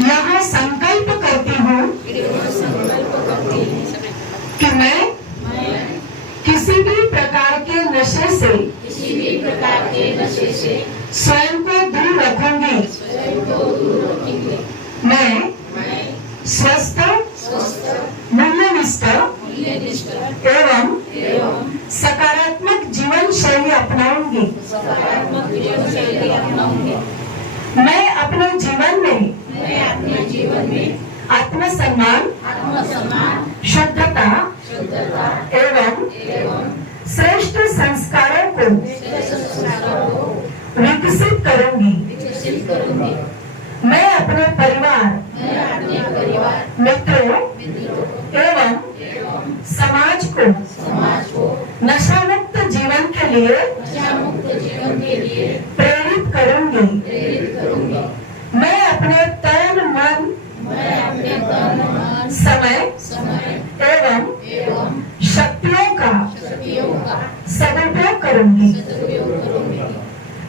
यहाँ संकल्प करती हूँ कि मैं किसी भी प्रकार के नशे से स्वयं को दूर रखूंगी। मैं स्वस्थ, मूल्यनिष्ठ एवं सकारात्मक जीवन शैली अपनाऊंगी। मैं अपने जीवन में आत्मसम्मान, शुद्धता एवं श्रेष्ठ संस्कारों को विकसित करूंगी। मैं अपने परिवार, मित्रों एवं समाज को नशा मुक्त जीवन के लिए प्रेरित करूंगी। मैं अपने तन मन समय एवं शक्तियों का सदुपयोग करूंगी।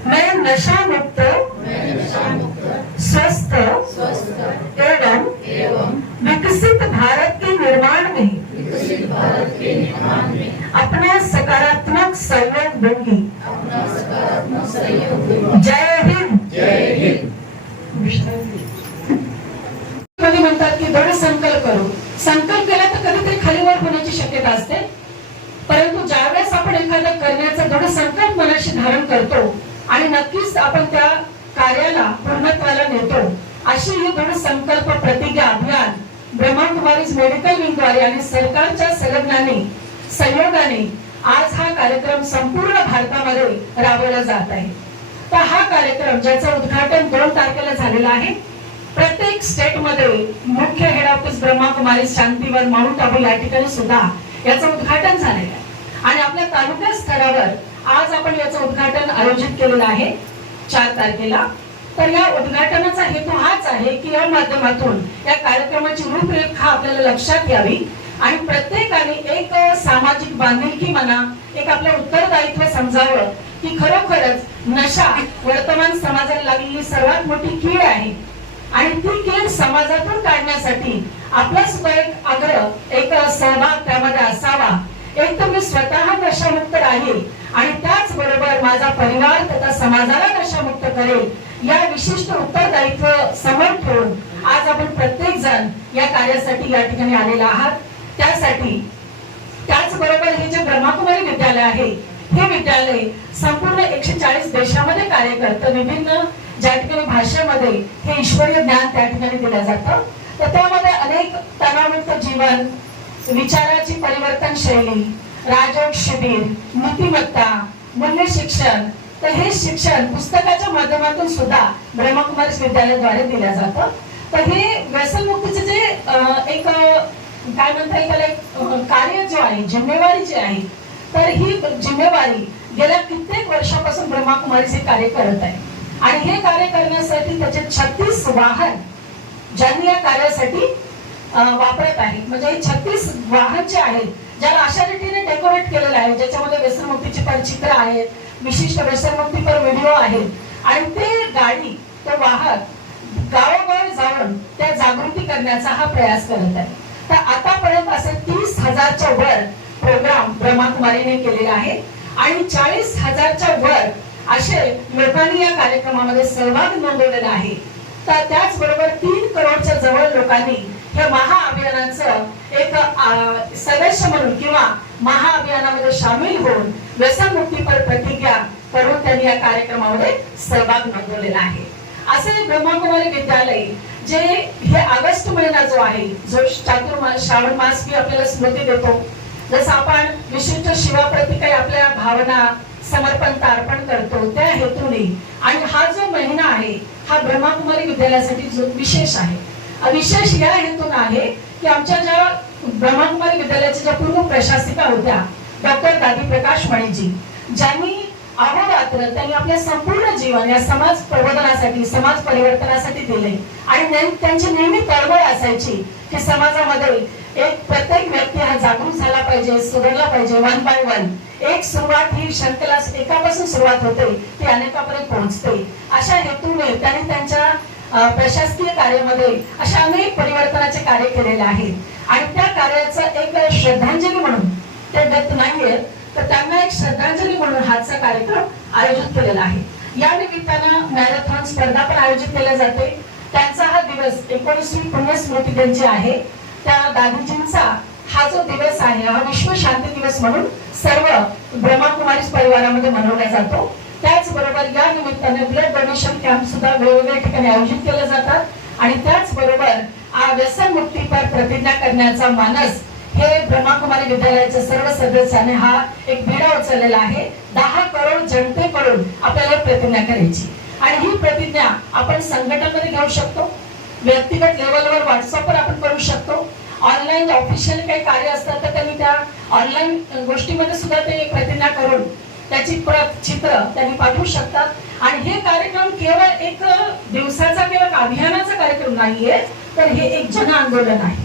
मैं नशा मुक्त, स्वस्थ एवं विकसित भारत के निर्माण में अपना सकारात्मक सहयोग दूंगी। जय हिंद। कधी म्हणतात की दृढ संकल्प करू। संकल्प केला तर कधीतरी खालीवर होण्याची शक्यता असते, परंतु ज्यावेळेस आपण एखादा करण्याचा दृढ संकल्प मनाशी धारण करतो आणि नक्कीच आपण त्या कार्याला पूर्णत्वाला नेतो, अशी ही दृढ संकल्प प्रतिज्ञा अभियान ब्रह्मकुमारीज मेडिकल विंगद्वारे आणि सरकारच्या सहयोगाने आज हा कार्यक्रम संपूर्ण भारतामध्ये राबवला जात आहे। तर हा कार्यक्रम ज्याचं उद्घाटन 2 तारखेला झालेला आहे, प्रत्येक स्टेट मध्ये मुख्य head office Brahma Kumaris Shantivan mount Abu या ठिकाणी सुद्धा याचं उद्घाटन झालेलं आहे आणि आपल्या तालुका स्तरावर आज आपण याचं उद्घाटन आयोजित केलेलं आहे 4 तारखेला। तर या उद्घाटनाचा हेतू हाच आहे की या माध्यमातून या कार्यक्रमाची रूपरेखा आपल्याला लक्षात यावी आणि प्रत्येकाने एक सामाजिक बांधिलकी म्हणा, एक आपलं उत्तरदायित्व समजावं की खरोखरच नशा वर्तमान समाजाला लागलेली सर्वात मोठी कीड आहे आणि ती कीड समाजातून काढण्यासाठी आपला सुद्धा एक आग्रह, एक सहभाग त्यामध्ये असावा। एक तर मी स्वतः नशामुक्त राहील आणि त्याच बरोबर माझा परिवार तथा समाजाला नशामुक्त करेल, या विशिष्ट उत्तरदायित्व समोर ठेवून आज आपण प्रत्येक जण या कार्यासाठी या ठिकाणी आलेला आहात। त्याचबरोबर हे जे ब्रह्मकुमारी विद्यालय आहे, हे विद्यालय संपूर्ण 140 देशामध्ये कार्य करतं। विभिन्न ज्या ठिकाणी भाषेमध्ये हे ईश्वरीय ज्ञान त्या ठिकाणी दिलं जातं, तर त्यामध्ये अनेक तणावमुक्त जीवन, विचाराची परिवर्तन शैली, राजयोग शिबिर, नीतिमत्ता, मूल्य शिक्षण, तर हे शिक्षण पुस्तकाच्या माध्यमातून सुद्धा ब्रह्मकुमारीज विद्यालयाद्वारे दिलं जातं। तर हे व्यसनमुक्तीचे जे एक काय म्हणता येईल त्याला कार्य जो आहे, जिम्मेवारी जी आहे, तर ही जिम्मेवारी गेल्या कित्येक वर्षापासून ब्रह्मकुमारीज हे कार्य करत आहे आणि हे कार्य करण्यासाठी त्याचे 36 वाहन ज्यांनी या कार्यासाठी वापरत आहे, म्हणजे 36 वाहन जे आहेत ज्याला अशा रीतीने डेकोरेट केलेलं आहे, ज्याच्यामध्ये व्यसनमुक्तीची चित्र आहेत, विशिष्ट व्यसनमुक्तीपर व्हिडिओ आहेत आणि ते गाडी, तो वाहन गावोगाव जाऊन त्या जागृती करण्याचा हा प्रयास करत आहे। तर आतापर्यंत असे 30,000च्या वर प्रोग्राम ब्रह्मकुमारीने केलेला आहे आणि 40,000च्या वर असे लोकांनी या कार्यक्रमामध्ये सहभाग नोंदवलेला आहे। तर त्याचबरोबर 3 करोडच्या जवळ लोकांनी हे महाअभियानाचं एक सदस्य म्हणून किंवा महाअभियानामध्ये सामील होऊन व्यसनमुक्तीपर प्रतिज्ञा करून त्यांनी या कार्यक्रमामध्ये सहभाग नोंदवलेला आहे। असे ब्रह्मकुमारी विद्यालय जे हे ऑगस्ट महिना जो आहे, जो चातुर्मास श्रावण मास मी आपल्याला स्मृती देतो, जसं आपण विशिष्ट शिवाप्रती काही आपल्या भावना समर्पण अर्पण करतो त्या हेतूने, आणि हा जो महिना आहे हा ब्रह्मकुमारी विद्यालयासाठी जो विशेष आहे, विशेष या हेतून आहे की आमच्या ज्या ब्रह्मकुमारी विद्यालयाच्या ज्या पूर्व प्रशासिका होत्या डॉक्टर दादी प्रकाश मणिजी, ज्यांनी अहोरात्र त्यांनी आपल्या संपूर्ण जीवन या समाज प्रबोधनासाठी, समाज परिवर्तनासाठी दिले आणि त्यांची नेहमी तळमळ असायची की समाजामध्ये एक प्रत्येक व्यक्ती हा जागरूक झाला पाहिजे, सुधारला पाहिजे, 1 बाय 1। एक सुरुवात ही शंकला एकापासून सुरुवात होते ती अनेकापर्यंत पोहोचते, अशा हेतूने त्यांनी त्यांच्या प्रशासकीय कार्यामध्ये अशा अनेक परिवर्तनाचे कार्य केलेले आहेत आणि त्या कार्याचं एक श्रद्धांजली म्हणून ते व्यक्त नाहीये तर त्यांना एक श्रद्धांजली म्हणून हाचा कार्यक्रम आयोजित केलेला आहे. या निमित्तानं मॅरेथॉन स्पर्धा पण आयोजित केल्या जाते. त्यांचा हा दिवस 19वी पुण्यस्मृती त्यांची आहे. त्या दादीजींचा हा जो दिवस आहे हा विश्व शांती दिवस म्हणून सर्व ब्रह्मकुमारी परिवारामध्ये मनवला जातो. त्याचबरोबर या निमित्ताने ब्लड डोनेशन कॅम्प सुद्धा वेगवेगळ्या ठिकाणी आयोजित केले जातात आणि त्याचबरोबर व्यसन मुक्तीपर प्रतिज्ञा करण्याचा मानस हे ब्रह्मकुमारी विद्यालयाच्या सर्व सदस्यांनी हा एक बिडा उचललेला आहे. 10 करोड जनतेकडून आपल्याला प्रतिज्ञा करायची आणि ही प्रतिज्ञा आपण संघटनांमध्ये घेऊ शकतो, व्यक्तिगत लेवलवर व्हॉट्सअपवर आपण करू शकतो, ऑनलाईन ऑफिशियल काही कार्य असतात तर त्यांनी त्या ऑनलाईन गोष्टीमध्ये सुद्धा ते प्रतिज्ञा करून त्याची प्रत चित्र त्यांनी पाठवू शकतात आणि हे कार्यक्रम केवळ एक दिवसाचा किंवा अभियानाचा कार्यक्रम नाहीये तर हे एक जन आंदोलन आहे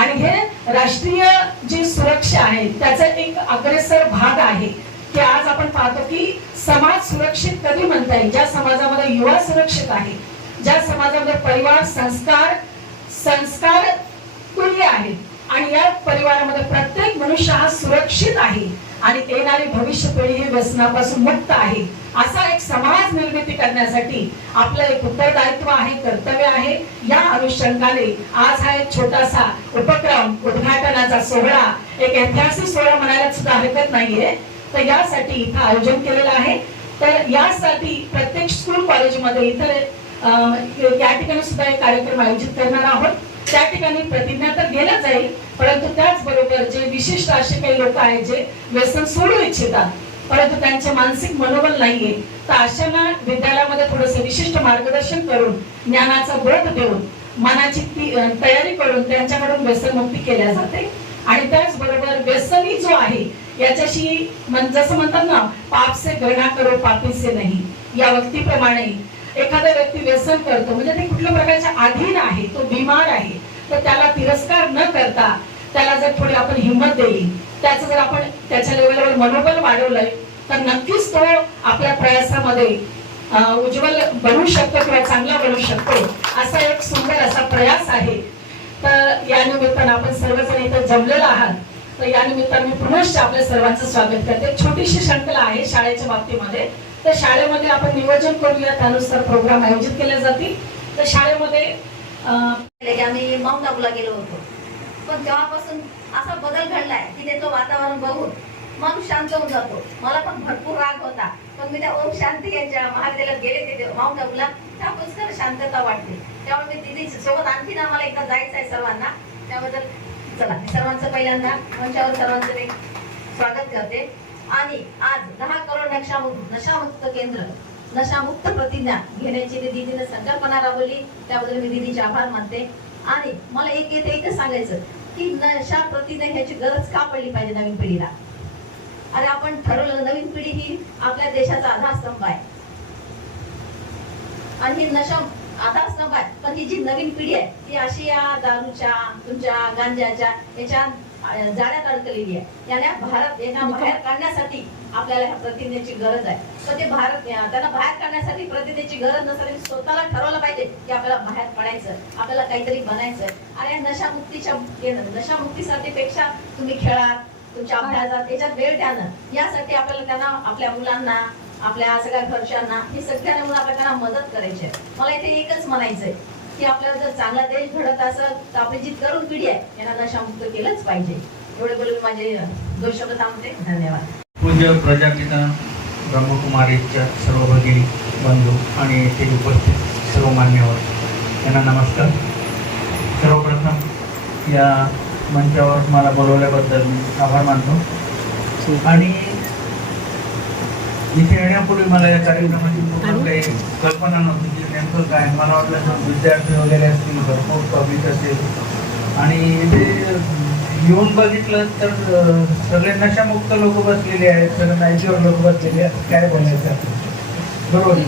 आणि हे राष्ट्रीय जी सुरक्षा आहे त्याचा एक अग्रेसर भाग आहे की आज आपण पाहतो की समाज सुरक्षित कधी म्हणता येईल ज्या समाजामध्ये युवा सुरक्षित आहे, ज्या समाजामध्ये परिवार संस्कार तुल्य आहे आणि या परिवारामध्ये प्रत्येक मनुष्य हा सुरक्षित आहे आणि येणारी भविष्य पिढी ही व्यसनापासून मुक्त आहे. असा एक समाज निर्मिती करण्यासाठी आपलं एक उत्तरदायित्व आहे, कर्तव्य आहे. या अनुषंगाने आज हा एक छोटासा उपक्रम उद्घाटनाचा सोहळा, एक ऐतिहासिक सोहळा म्हणायला सुद्धा हरकत नाहीये, तर यासाठी इथं आयोजन केलेलं आहे. तर यासाठी प्रत्येक स्कूल कॉलेजमध्ये इतर या ठिकाणी सुद्धा एक कार्यक्रम आयोजित करणार आहोत. त्या ठिकाणी प्रतिज्ञा तर गेला जाईल परंतु त्याचबरोबर जे विशिष्ट असे काही लोक आहेत जे व्यसन सोडू इच्छितात परंतु त्यांचे मानसिक मनोबल नाहीये तर अशांना विद्यालयामध्ये थोडंसं विशिष्ट मार्गदर्शन करून ज्ञानाचा बोध देऊन मनाची तयारी करून त्यांच्याकडून व्यसनमुक्ती केल्या जाते आणि त्याचबरोबर व्यसनी जो आहे याच्याशी जसं म्हणतात ना पाप से घृणा करो पापी से नहीं, या व्यक्तीप्रमाणे एखादा व्यक्ती व्यसन करतो म्हणजे ते कुठल्या प्रकारच्या अधीन आहे, तो बिमार आहे, तर त्याला तिरस्कार न करता त्याला जर थोडी आपण हिंमत दिली, त्याचं जर आपण त्याच्या लेवलवर मनोबल वाढवलंय तर नक्कीच तो आपल्या प्रयासामध्ये उज्ज्वल बनू शकतो किंवा चांगला बनू शकतो. असा एक सुंदर असा प्रयास आहे. तर या निमित्तानं आपण सर्वजण इथं जमलेलो आहात तर या निमित्तानं मी पुनश्च आपल्या सर्वांचं स्वागत करते. छोटीशी शंकला आहे शाळेच्या बाबतीमध्ये, तर शाळेमध्ये आपण नियोजन करूया त्यानुसार प्रोग्राम आयोजित केले जातील. तर शाळेमध्ये आम्ही माउंट आबूला गेलो होतो पण तेव्हापासून असा बदल घडलाय की त्याचं वातावरण बघून मन शांत होऊन जातो. मला पण भरपूर राग होता पण मी त्या ओम शांती यांच्या महाविद्यालयात गेले तिथे माउंट आबूला, त्या पुष्कळ शांतता वाटते. त्यामुळे मी दिदी सोबत आणखीन आम्हाला एकदा जायचं आहे सर्वांना. त्याबद्दल चला सर्वांचं पहिल्यांदा मंचावर सर्वांचं मी स्वागत करते. आणि आज 10 करोड नशामुक्त केंद्र नशामुक्त प्रतिज्ञा घेण्याची मी दीदीने संकल्पना राबवली, त्याबद्दल मी दीदीचे आभार मानते. आणि मला एकच सांगायचं की नशा प्रतिज्ञा घ्यायची गरज का पडली पाहिजे नवीन पिढीला. अरे आपण ठरवलं नवीन पिढी ही आपल्या देशाचा आधारस्तंभ आहे आणि ही नशा आधारस्तंभ आहे पण ही जी नवीन पिढी आहे ती अशी या दारूच्या तुमच्या गांजाच्या याच्या जाळ्यात अडकलेली आहे. यांना बाहेर काढण्यासाठी आपल्याला ह्या प्रतिज्ञेची गरज आहे. तर ते त्यांना बाहेर काढण्यासाठी प्रतिज्ञेची गरज नसेल, स्वतःला ठरवलं पाहिजे की आपल्याला बाहेर पडायचं, आपल्याला काहीतरी बनायचं. आणि नशामुक्तीसाठी पेक्षा तुम्ही खेळात तुमच्या अभ्यासात याच्यात वेळ द्या ना. यासाठी आपल्याला त्यांना आपल्या मुलांना आपल्या सगळ्या घरच्यांना हे सगळ्यांना म्हणून आपल्याला त्यांना मदत करायची आहे. मला इथे एकच म्हणायचंय की आपल्याला जर चांगला देश घडत असेल तर आपली जी तरुण पिढी आहे यांना नशामुक्त केलंच पाहिजे. एवढे बोलून माझे 2 शब्द थांबते. धन्यवाद. पूज्य प्रजापिता ब्रह्मकुमारीच्या सर्व भगिनी बंधू आणि येथे उपस्थित सर्व मान्यवर यांना नमस्कार. सर्वप्रथम या मंचावर मला बोलवल्याबद्दल मी आभार मानतो. आणि इथे येण्यापूर्वी मला या कार्यक्रमाची पूर्ण काही कल्पना नव्हती की नेमकं काय. मला वाटलं विद्यार्थी वगैरे असतील, भरपूर पब्लिक असेल आणि इथे येऊन बघितलं तर सगळे नशामुक्त लोक बसलेले आहेत, सगळे नाईटीवर लोक बसलेले आहेत. काय बोलायचं बरोबर.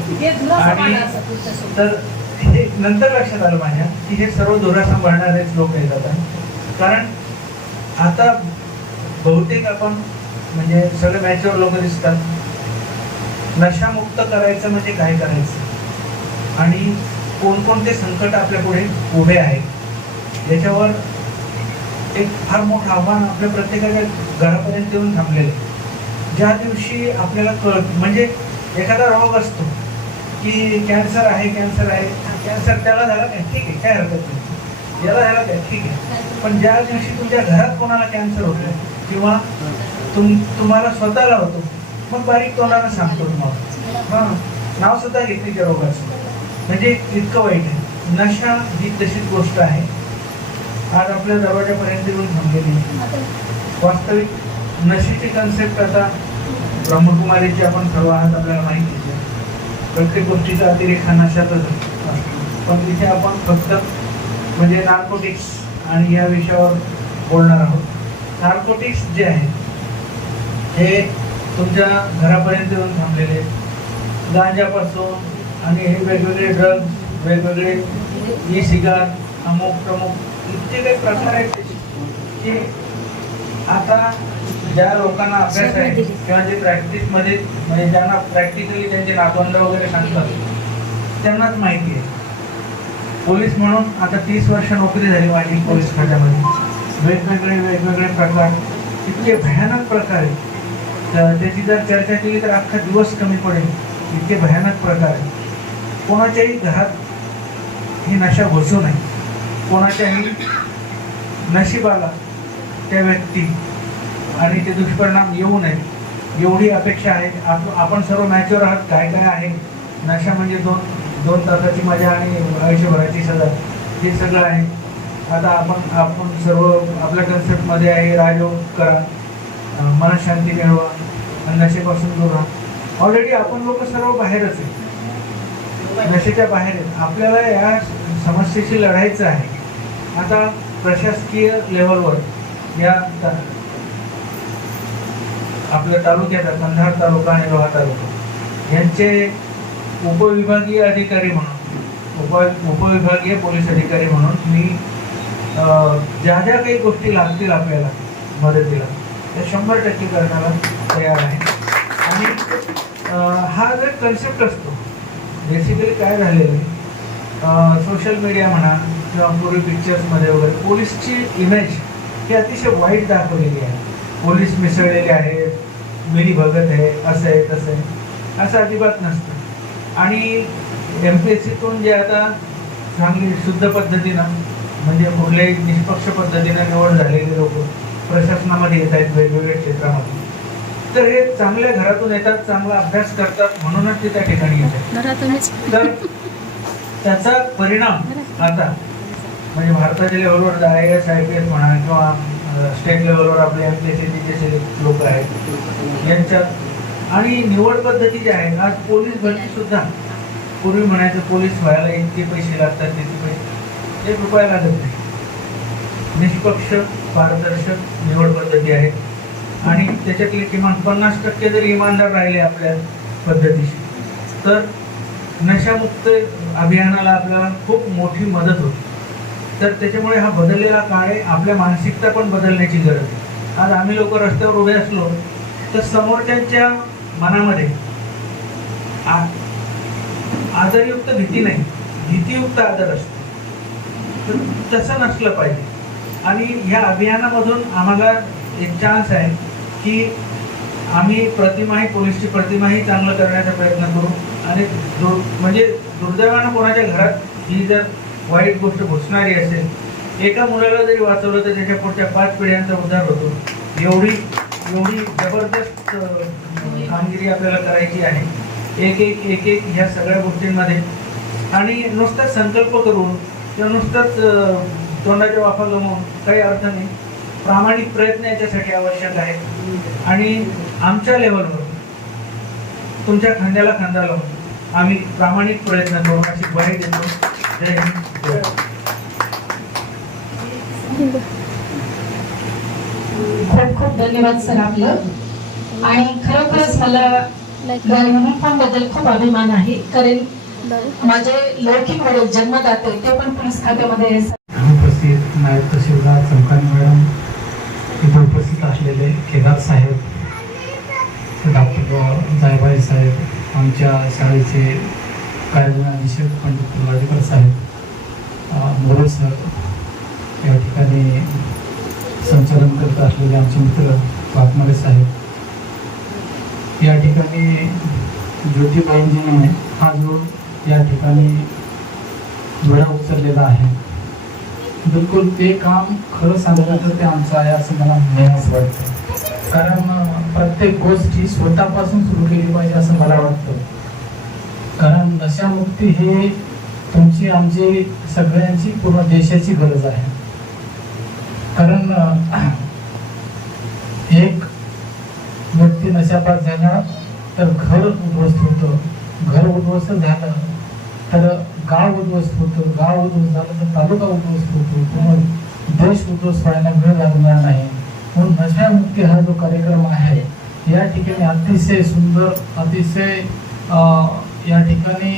आणि तर हे नंतर लक्षात आलं माझ्या की हे सर्व धुरा सांभाळणारेच लोक आहेत आता. कारण आता बहुतेक आपण म्हणजे सगळे मॅचवर लोक दिसतात. नशामुक्त करायचं म्हणजे काय करायचं आणि कोणकोणते संकट आपल्या पुढे उभे आहेत याच्यावर एक फार मोठं आव्हान आपल्या प्रत्येकाच्या घरापर्यंत येऊन थांबलेलं आहे. ज्या दिवशी आपल्याला म्हणजे एखादा रोग असतो की कॅन्सर आहे, कॅन्सर त्याला झाला काय, ठीक आहे, काय हरकत नाही, याला झाला काय, ठीक आहे. पण ज्या दिवशी तुमच्या घरात कोणाला कॅन्सर होतो किंवा तुम्हाला स्वतःला होतो, मग बारीक तोंडानं सांगतो तुम्हाला, नाव सुद्धा घेतली त्या रोगाचं, म्हणजे इतकं वाईट आहे. नशा ही तशीच गोष्ट आहे, आज आपल्या दरवाजापर्यंत येऊन थांबलेली. वास्तविक नशेची कन्सेप्ट आता ब्रह्मकुमारीची आपण सर्व आज आपल्याला माहिती आहे. प्रत्येक गोष्टीचा अतिरेक हा नशातच असतो, पण तिथे आपण फक्त म्हणजे नार्कोटिक्स आणि या विषयावर बोलणार आहोत. नार्कोटिक्स जे आहेत हे तुमच्या घरापर्यंत येऊन थांबलेले, गांजापासून आणि हे वेगवेगळे ड्रग्ज, वेगवेगळे ई सिगार, अमुक प्रमुख इतके काही प्रकार आहेत की आता ज्या लोकांना अभ्यास आहे किंवा जे प्रॅक्टिसमध्ये म्हणजे ज्यांना प्रॅक्टिकली त्यांचे नातवंड वगैरे सांगतात त्यांनाच माहिती आहे. पोलीस म्हणून आता 30 वर्ष नोकरी झाली माझी पोलीस खात्यामध्ये. वेगवेगळे प्रकार, इतके भयानक प्रकार आहेत, त्याची जर चर्चा केली तर अख्खा दिवस कमी पडेल, इतके भयानक प्रकार आहेत. कोणाच्याही घरात ही नशा घुसू नये, कोणाच्याही नशिबाला त्या व्यक्ती आणि ते दुष्परिणाम येऊ नये एवढी अपेक्षा आहे. आपण सर्व मॅच्युअर आहात. काय काय आहे नशा म्हणजे दोन तासाची मजा आणि आयुष्यभराची सजा, हे सगळं आहे. आता आपण सर्व आपल्या कन्सेप्टमध्ये आहे राजयोग करा, मनशांती मिळवा आणि नशेपासून दूर राहा. ऑलरेडी आपण लोक सर्व बाहेरच आहे, नशेच्या बाहेर आहेत. आपल्याला या समस्येशी लढायचं आहे. आता प्रशासकीय लेवलवर या आपल्या तालुक्यात कंधार तालुका आणि लोहा तालुका यांचे उपविभागीय अधिकारी म्हणून उपविभागीय पोलीस अधिकारी म्हणून मी ज्या ज्या काही गोष्टी लागतील आपल्याला मदतीला त्या 100% करण्याला तयार आहे. आणि हा जर कन्सेप्ट असतो, बेसिकली काय झालेलं आहे, सोशल मीडिया म्हणा किंवा पूर्वी पिक्चर्समध्ये वगैरे पोलीसची इमेज ही अतिशय वाईट दाखवलेली आहे. पोलीस मिसळलेले आहेत, मिली भगत आहे, असं आहे तसं आहे, असं अजिबात नसतं. आणि MPSCतून जे आता चांगली शुद्ध पद्धतीनं म्हणजे कुठल्याही निष्पक्ष पद्धतीनं निवड झालेले लोक प्रशासनामध्ये येत आहेत वेगवेगळ्या क्षेत्रामध्ये, तर हे चांगल्या घरातून येतात, चांगला अभ्यास करतात, म्हणूनच ते त्या ठिकाणी येतात. तर त्याचा परिणाम आता म्हणजे भारताच्या लेवलवर IAS IPS म्हणा किंवा स्टेट लेवलवर आपले MPSCचे जे लोक आहेत यांच्यात आणि निवड पद्धती ज्या आहेत. आज पोलीस भरती सुद्धा पूर्वी म्हणायचं पोलीस व्हायला इतके पैसे लागतात, तितके पैसे 1 रुपया लागत नाही. निष्पक्ष पारदर्शक निवड पद्धती आहेत आणि त्याच्यातले किमान 50% जरी इमानदार राहिले आपल्या पद्धतीशी तर नशामुक्त अभियानाला आपल्याला खूप मोठी मदत होती. तर त्याच्यामुळे हा बदललेला काळ आहे. आपल्या मानसिकता पण बदलण्याची गरज आहे. आज आम्ही लोक रस्त्यावर उभे असलो तर समोरच्या मनामध्ये आदरयुक्त भीती नाही, भीतीयुक्त आदर असतो. तर तसं नसलं पाहिजे. आणि ह्या अभियानामधून आम्हाला एक चान्स आहे की आम्ही प्रतिमाही पोलीसची प्रतिमाही चांगलं करण्याचा प्रयत्न करू. आणि म्हणजे दुर्दैवानं कोणाच्या घरात ही जर वाईट गोष्ट घुसणारी असेल, एका मुलाला जरी वाचवलं तर त्याच्या पुढच्या 5 पिढ्यांचा उद्धार होतो. एवढी जबरदस्त कामगिरी आपल्याला करायची आहे एक ह्या सगळ्या गोष्टींमध्ये. आणि नुसताच संकल्प करून किंवा नुसताच तोंडाच्या वाफा गमवून काही अर्थ नाही. प्रामाणिक प्रयत्न याच्यासाठी आवश्यक आहे. आणि आमच्या लेवलवर तुमच्या खांद्याला खांदा लावून आम्ही प्रामाणिक प्रयत्न करू अशी ग्वाही देतो. जय हिंद. खूप खूप धन्यवाद सर आपलं. आणि खरोखरच मला युनिफॉर्म बद्दल खूप अभिमान आहे, कारण माझे लौकिक वडील जन्मदाते ते पण पोलीस खात्यामध्ये. उपस्थित नायब तहसीलदार चमकानी मॅडम, इथे उपस्थित असलेले केदार साहेब, डॉक्टर जायभाई साहेब, आमच्या शाळेचे कार्यक्रम अधीक्षक पंडित राजेकर साहेब, सर, या ठिकाणी संचालन करत असलेले आमचे मित्र वाघमारे साहेब, या ठिकाणी ज्योतिबाईंजीने हा जो या ठिकाणी विडा उचललेला आहे, बिलकुल ते काम खरं सांगितलं तर ते आमचं आहे असं मला नेहमीच वाटतं. कारण प्रत्येक गोष्ट ही स्वतःपासून सुरू केली पाहिजे असं मला वाटतं. कारण नशामुक्ती ही तुमची आमची सगळ्यांची पूर्ण देशाची गरज आहे. कारण एक व्यक्ती नशापास झाला तर घर उद्ध्वस्त होतं, घर उद्ध्वस्त झालं तर गाव उद्ध्वस्त होतं, गाव उद्ध्वस्त झालं तर तालुका उद्ध्वस्त होतो, पूर्ण देश उद्ध्वस्त व्हायला वेळ लागणार नाही. म्हणून नशामुक्ती हा जो कार्यक्रम आहे या ठिकाणी अतिशय सुंदर, अतिशय या ठिकाणी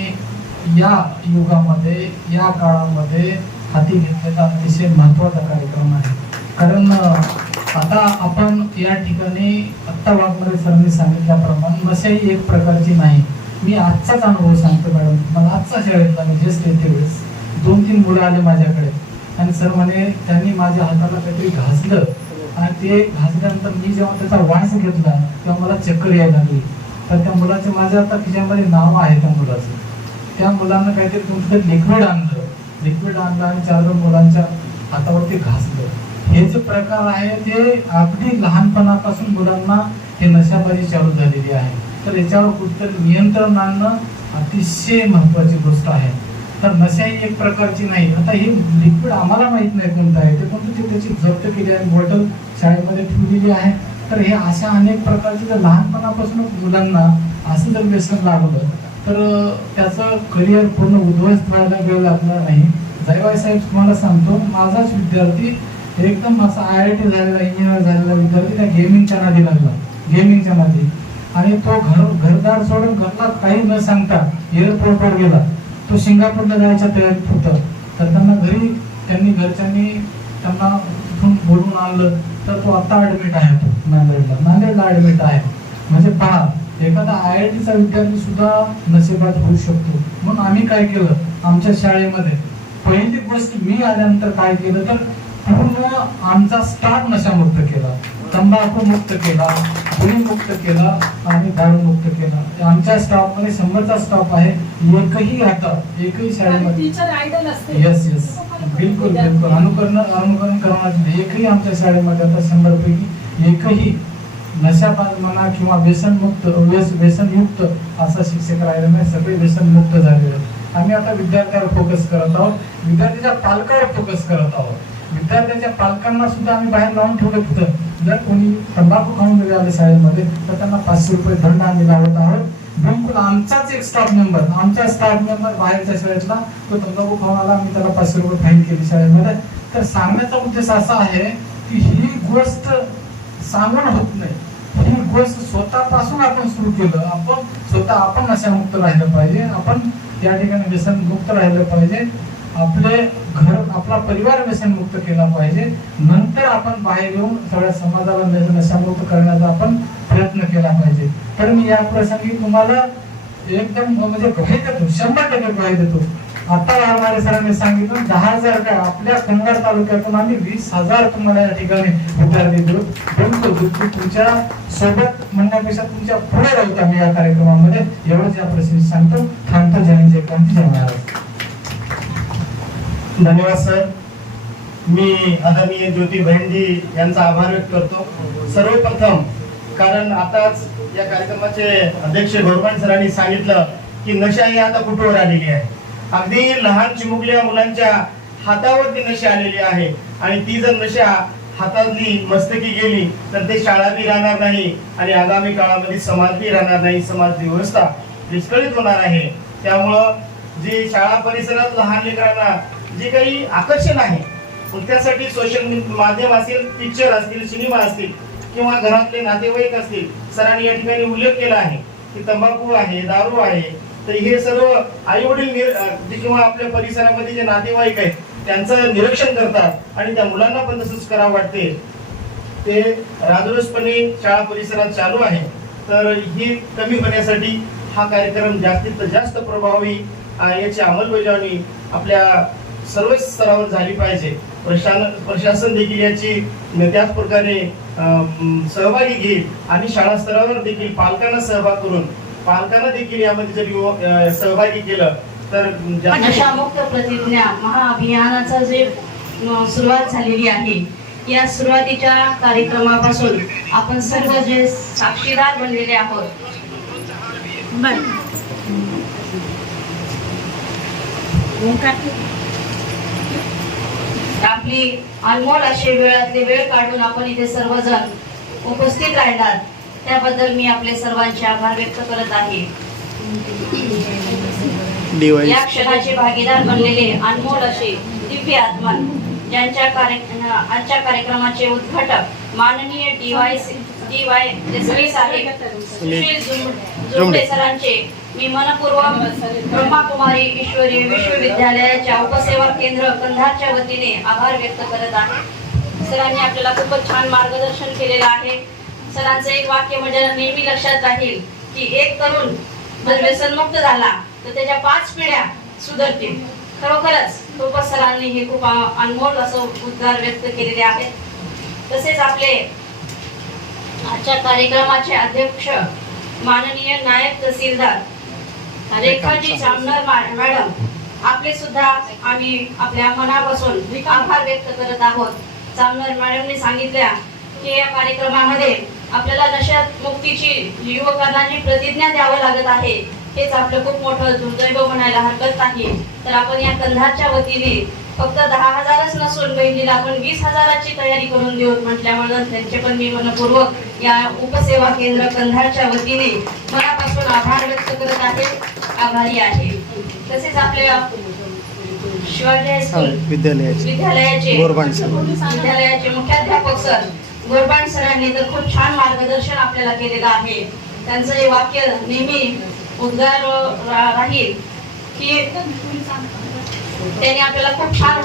या युगामध्ये, या काळामध्ये हाती घेतलेला अतिशय महत्त्वाचा कार्यक्रम आहे. कारण आता आपण या ठिकाणी आत्ता वाघमारे सरांनी सांगितल्याप्रमाणे नशा ही एक प्रकारची नाही. मी आजचाच अनुभव सांगतो मॅडम. मला आजचा शाळेतला मी जस्ट येते वेळेस 2-3 मुलं आले माझ्याकडे आणि सर म्हणे त्यांनी माझ्या हाताला काहीतरी घासलं आणि ते घासल्यानंतर मी जेव्हा त्याचा वास घेतला तेव्हा मला चक्कर यायला लागली. तर त्या मुलाचे माझ्या आता खिशामध्ये नाव आहे त्या मुलाचं. त्या मुलांना काहीतरी कोणतं लिक्विड आणलं आणि 4 मुलांच्या हातावरती घासलं. हे जे प्रकार आहे ते अगदी लहानपणापासून मुलांना हे नशाबाजी चालू झालेली आहे. तर याच्यावर कुठेतरी नियंत्रण आणणं अतिशय महत्वाची गोष्ट आहे. तर नशा ही एक प्रकारची नाही. आता हे लिक्विड आम्हाला माहित नाही कोणतं आहे ते, कोणतं ते त्याची जप्त केली आहे, बॉटल शाळेमध्ये ठेवलेली आहे. तर हे अशा अनेक प्रकारचे जर लहानपणापासूनच मुलांना असं जर व्यसन लागलं तर त्याचं करिअर पूर्ण उद्ध्वस्त व्हायला वेळ लागणार नाही. जायवाई साहेब तुम्हाला सांगतो, माझाच विद्यार्थी एकदम असा IIT झालेला, इंजिनियर झालेला विद्यार्थी त्या गेमिंगच्या नादी लागला, गेमिंगच्या नादी. आणि तो घरदार सोडून घरला काही न सांगता एअरपोर्टवर गेला. तो सिंगापूरला जायच्या तयारीत होता. तर त्यांनी घरच्यांनी त्यांना तिथून बोलून आणलं. तर तो आता ऍडमिट आहे, तो नांदेडला ऍडमिट आहे. म्हणजे पहा, एखादा IITचा विद्यार्थी सुद्धा नशिबात होऊ शकतो. म्हणून आम्ही काय केलं, आमच्या शाळेमध्ये पहिली गोष्ट मी आल्यानंतर काय केलं तर पूर्ण आमचा स्टाफ नशामुक्त केला, तंबाखू मुक्त केला, गुळी मुक्त केला आणि दारू मुक्त केला. आमच्या स्टाफ मध्ये 100चा स्टाफ आहे. एकही शाळेमध्ये यस बिलकुल अनुकरण करण्यात एकही आमच्या शाळेमध्ये आता 100 पैकी एकही नशापान म्हणा किंवा व्यसनयुक्त असा शिक्षक राहिला नाही. सगळे व्यसनमुक्त झालेले. आम्ही आता विद्यार्थ्यावर फोकस करत आहोत, विद्यार्थ्याच्या पालकावर फोकस करत आहोत. विद्यार्थ्यांच्या पालकांना सुद्धा आम्ही बाहेर लावून ठेवलं होतं. जर कोणी तंबाखू खाऊन जरी आले शाळेमध्ये तर त्यांना 500 रुपये दंड आम्ही लावत आहोत. बिलकुल आमचाच एक स्टाफ मेंबर बाहेरच्या शाळेतला तो तंबाखू खाऊन आला, आम्ही त्याला 500 रुपये फाईन केली शाळेमध्ये. तर सांगण्याचा उद्देश असा आहे की ही गोष्ट सांगून होत नाही, ही गोष्ट स्वतःपासून आपण सुरू केलं. आपण नशामुक्त राहिलं पाहिजे, आपण या ठिकाणी व्यसनमुक्त राहिलं पाहिजे, आपले घर आपला परिवार व्यसनमुक्त केला पाहिजे. नंतर आपण बाहेर येऊन सगळ्या समाजाला नशामुक्त करण्याचा आपण प्रयत्न केला पाहिजे. तर मी या प्रसंगी तुम्हाला एकदम म्हणजे ग्वाही देतो, 100% ग्वाही देतो. आता वाघमारे सरांनी सांगितलं 10,000 काय आपल्या कंधार तालुक्यातून आम्ही 20,000 तुम्हाला या ठिकाणी विद्यार्थी देऊ. बिलकुल तुमच्या सोबत म्हणण्यापेक्षा तुमच्या पुढे राहतो आम्ही या कार्यक्रमामध्ये. एवढंच या प्रसंगी सांगतो. थांबतो. जय क्रांती, जय महाराज. धन्यवाद सर. मी आदरणीय ज्योतिबाईंजी यांचा आभार व्यक्त करतो. सर्वप्रथम कारण आताच या कार्यक्रमाचे अध्यक्ष गौरवान सरांनी सांगितलं की नशा ही आता कुठवर आलेली आहे. अगदी लहान चिमुकल्या मुलांच्या हातावरती नशा आलेली आहे. आणि ती जर नशा हातातली मस्तकी गेली तर ते शाळा बी राहणार नाही आणि आगामी काळामध्ये समाज बी राहणार नाही, समाज व्यवस्था विस्कळीत होणार आहे. त्यामुळं जे शाळा परिसरात लहान लेकरांना जे काही आकर्षण आहे त्यासाठी सोशल माध्यम असेल, पिक्चर असतील, सिनेमा असतील किंवा घरातले नातेवाईक असतील, सरांनी या ठिकाणी उल्लेख केला आहे की तंबाखू आहे, दारू आहे. तर हे सर्व आई वडील किंवा आपल्या परिसरामध्ये जे नातेवाईक आहेत त्यांचं निरीक्षण करतात आणि त्या मुलांना पण तसंच करावं वाटते. ते राजरोसपणे शाळा परिसरात चालू आहे. तर ही कमी होण्यासाठी हा कार्यक्रम जास्तीत जास्त प्रभावी याची अंमलबजावणी आपल्या सर्वच स्तरावर झाली पाहिजे. प्रशासन देखील याची त्याच प्रकारे सहभागी घेईल आणि शाळा स्तरावर देखील पालकांना सहभाग करून पालकांना देखील यामध्ये जर सहभागी केलं तर नशामुक्त प्रतिज्ञा महाअभियानाचा जे सुरुवात झालेली आहे, या सुरुवातीच्या कार्यक्रमापासून आपण सर्व जे साक्षीदार बनलेले आहोत. आपली अनमोल अशी वेळातली वेळ काढून आपण इथे सर्वजण उपस्थित राहिलात त्याबद्दल मी आपले सर्वांचे आभार व्यक्त करत आहे. या क्षणाचे भागीदार बनलेले अनमोल असे दिव्य आत्मन ज्यांच्या आजच्या कार्यक्रमाचे उद्घाटक माननीय DY देसाई साहेब सुशील जोंबडे सरांचे मी मनपूर्वक ब्रह्माकुमारी ईश्वरीय विश्वविद्यालयाच्या उपसेवा केंद्र कंधारच्या वतीने आभार व्यक्त करत आहे. सरांनी आपल्याला खूपच छान मार्गदर्शन केलेलं आहे. सरांचं एक वाक्य म्हणजे नेहमी लक्षात राहील की एक तरुण जर व्यसनमुक्त झाला तर त्याच्या 5 पिढ्या सुधारतील. खरोखरच खूपच सरांनी हे खूप अनमोल असं उद्गार व्यक्त केलेले आहेत. तसेच आपले आजच्या कार्यक्रमाचे अध्यक्ष माननीय नायब तहसीलदार रेखाजी जामनर मॅडम, आपले सुद्धा आम्ही आपल्या मनापासून आभार व्यक्त करत आहोत. जामनर मॅडमने सांगितल्या की या कार्यक्रमामध्ये आपल्याला नशा मुक्तीची युवकांना जी प्रतिज्ञा द्यावं लागत आहे हेच आपलं खूप मोठं दुर्दैव म्हणायला हरकत नाही. तर आपण या कंधारच्या वतीने फक्त 10,000च नसून बहिणीला आपण 20,000ची तयारी करून देऊ म्हटल्यामुळे त्यांचे पण मी मनपूर्वक या उपसेवा केंद्र कंधारच्या वतीने मनापासून आभार व्यक्त करत आहे, आभारी आहे. तसेच आपल्या शिवाजी हायस्कूल विद्यालयाचे मुख्याध्यापक सर गोरबांड सरांनी तर खूप छान मार्गदर्शन आपल्याला केलेलं आहे. त्यांचं हे वाक्य नेहमी उद्गार राहील की त्यांनी आपल्याला खूप छान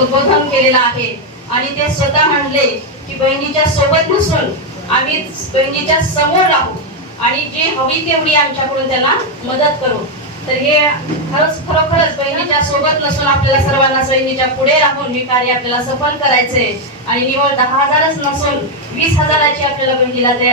उद्बोधन केलेलं आहे आणि ते स्वतः म्हणले की बहिणीच्या सोबत नसून आम्ही बहिणीच्या समोर राहू आणि जी हवी तेवढी आमच्याकडून त्यांना मदत करू. तर हे खरोखरच बहिणीच्या सोबत नसून आपल्याला सर्वांना बहिणीच्या पुढे राहून हे कार्य आपल्याला सफल करायचंय आणि निवड 10,000च नसून 20,000ची आपल्याला बहिणीला तयारी